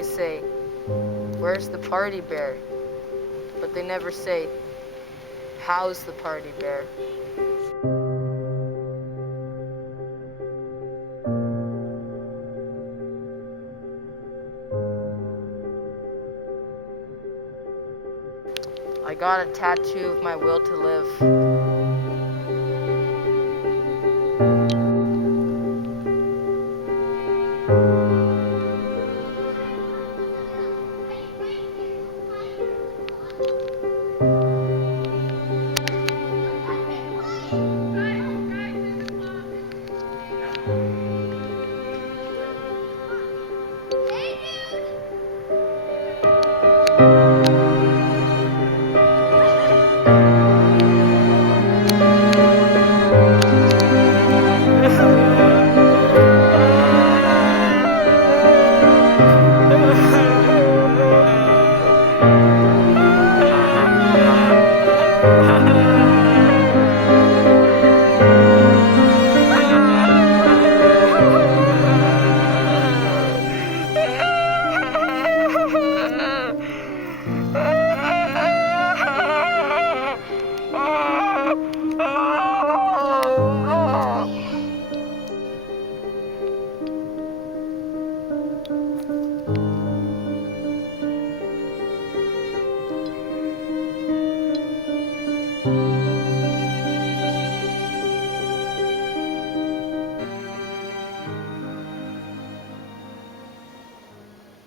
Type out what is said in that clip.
always say, "Where's the party bear?" But they never say, "How's the party bear?" I got a tattoo of my will to live.